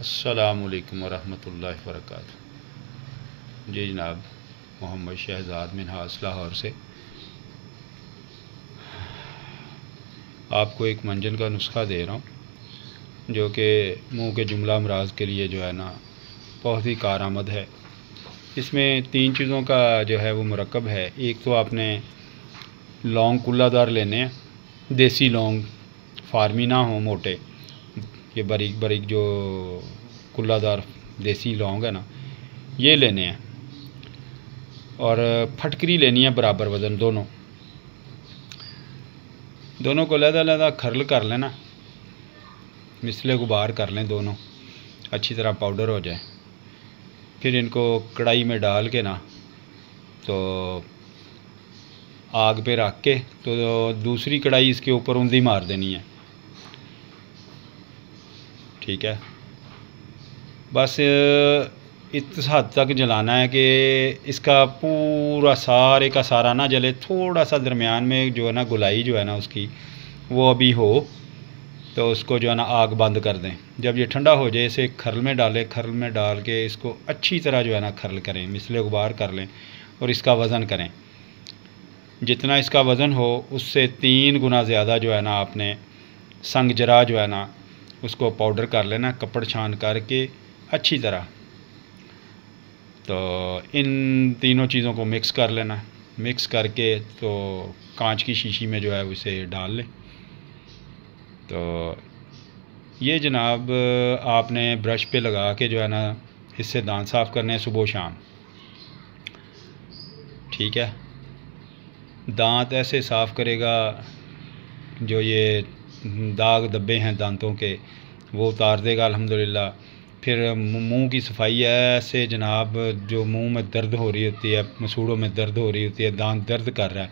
अस्सलामुअलैकुम वरहमतुल्लाहि वबरकातुहू। जी जनाब, मोहम्मद शहजाद मिनहास लाहौर से आपको एक मंजन का नुस्खा दे रहा हूँ जो कि मुंह के जुमला अमराज के लिए जो है ना बहुत ही कारआमद है। इसमें 3 चीज़ों का जो है वो मुरक्कब है। एक तो आपने लौंग कुल्लादार लेने हैं, देसी लौंग, फार्मी ना हो, मोटे, ये बारीक बारीक जो कुल्लादार देसी लौंग है ना, ये लेने हैं। और फटकरी लेनी है बराबर वज़न, दोनों को लहदा खरल कर लेना, मिसले गुबार कर लें, दोनों अच्छी तरह पाउडर हो जाए। फिर इनको कढ़ाई में डाल के ना तो आग पे रख के तो दूसरी कढ़ाई इसके ऊपर ऊंधी मार देनी है। ठीक है, बस इस हद तक जलाना है कि इसका पूरा सारे का सारा ना जले, थोड़ा सा दरमियान में जो है ना गुलाई जो है ना उसकी वो अभी हो, तो उसको जो है ना आग बंद कर दें। जब ये ठंडा हो जाए इसे खरल में डालें, खरल में डाल के इसको अच्छी तरह जो है ना खरल करें, मिसले गुबार कर लें और इसका वज़न करें। जितना इसका वज़न हो उससे 3 गुना ज़्यादा जो है ना आपने संग जरा जो है ना उसको पाउडर कर लेना, कपड़ छान करके अच्छी तरह। तो इन तीनों चीज़ों को मिक्स कर लेना, मिक्स करके तो कांच की शीशी में जो है उसे डाल लें। तो ये जनाब आपने ब्रश पे लगा के जो है ना इससे दांत साफ़ करने हैं सुबह शाम। ठीक है, दांत ऐसे साफ़ करेगा, जो ये दाग धब्बे हैं दांतों के वो उतार देगा अल्हम्दुलिल्लाह। फिर मुंह की सफाई ऐसे जनाब, जो मुंह में दर्द हो रही होती है, मसूड़ों में दर्द हो रही होती है, दांत दर्द कर रहा है,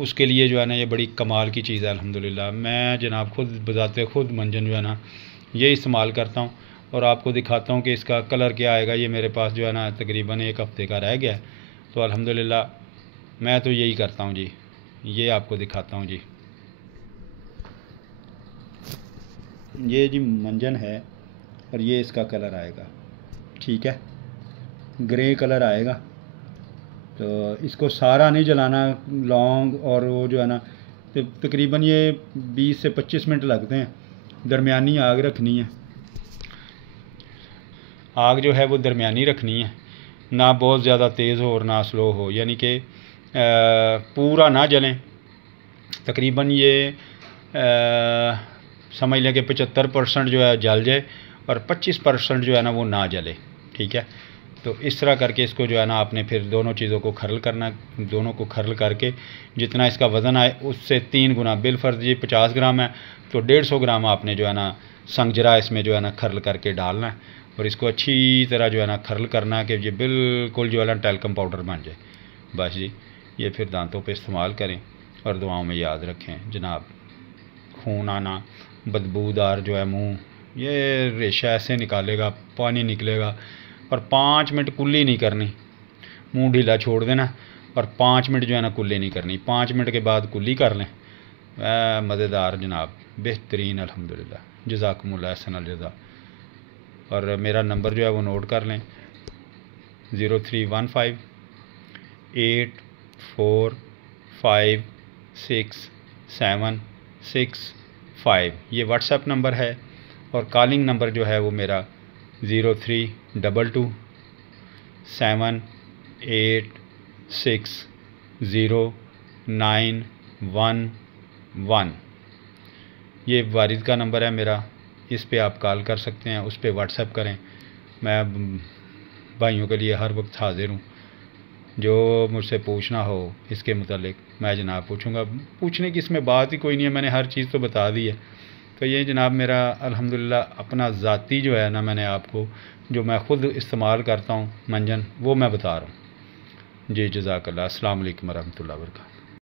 उसके लिए जो है ना ये बड़ी कमाल की चीज़ है अल्हम्दुलिल्लाह। मैं जनाब खुद बजाते खुद मंजन जो है ना ये इस्तेमाल करता हूँ और आपको दिखाता हूँ कि इसका कलर क्या आएगा। ये मेरे पास जो है ना तकरीबन 1 हफ़्ते का रह गया है, तो अल्हम्दुलिल्लाह मैं तो यही करता हूँ जी। ये आपको दिखाता हूँ जी, ये जी मंजन है और ये इसका कलर आएगा। ठीक है, ग्रे कलर आएगा। तो इसको सारा नहीं जलाना, लौंग और वो जो है ना तकरीबन ये 20 से 25 मिनट लगते हैं। दरमियानी आग रखनी है, आग जो है वो दरमियानी रखनी है, ना बहुत ज़्यादा तेज़ हो और ना स्लो हो, यानी कि पूरा ना जलें। तकरीबन ये समझ लें कि 75% जो है जल जाए और 25% जो है ना वो ना जले। ठीक है, तो इस तरह करके इसको जो है ना आपने फिर दोनों चीज़ों को खरल करना, दोनों को खरल करके जितना इसका वज़न आए उससे 3 गुना, बिलफर्ज ये 50 ग्राम है तो 150 ग्राम आपने जो है ना संगजरा इसमें जो है ना खरल करके डालना है और इसको अच्छी तरह जो है ना खरल करना है कि ये बिल्कुल जो है ना टैल्कम पाउडर बन जाए। बस जी, ये फिर दांतों पे इस्तेमाल करें और दुआओं में याद रखें जनाब। खून आना, बदबूदार जो है मुंह, ये रेशा ऐसे निकालेगा, पानी निकलेगा। और 5 मिनट कुल्ली नहीं करनी, मुंह ढीला छोड़ देना और 5 मिनट जो है ना कुल्ली नहीं करनी। 5 मिनट के बाद कुल्ली कर लें, मज़ेदार जनाब, बेहतरीन अल्हम्दुलिल्लाह। जज़ाकुमुल्लाह अहसनल जज़ा। और मेरा नंबर जो है वो नोट कर लें, 031584567665। ये व्हाट्सएप नंबर है और कॉलिंग नंबर जो है वो मेरा 032278609111। ये वारिद का नंबर है मेरा, इस पे आप कॉल कर सकते हैं, उस पे व्हाट्सएप करें। मैं भाइयों के लिए हर वक्त हाजिर हूँ, जो मुझसे पूछना हो इसके मुतालिक मैं जनाब पूछूंगा। पूछने की इसमें बात ही कोई नहीं है, मैंने हर चीज़ तो बता दी है। तो ये जनाब मेरा अल्हम्दुलिल्लाह अपना ज़ाती जो है ना, मैंने आपको जो मैं ख़ुद इस्तेमाल करता हूँ मंजन, वो मैं बता रहा हूँ जी। जज़ाकल्लाह। अस्सलाम वालेकुम रहमतुल्लाहि व बरकातहू।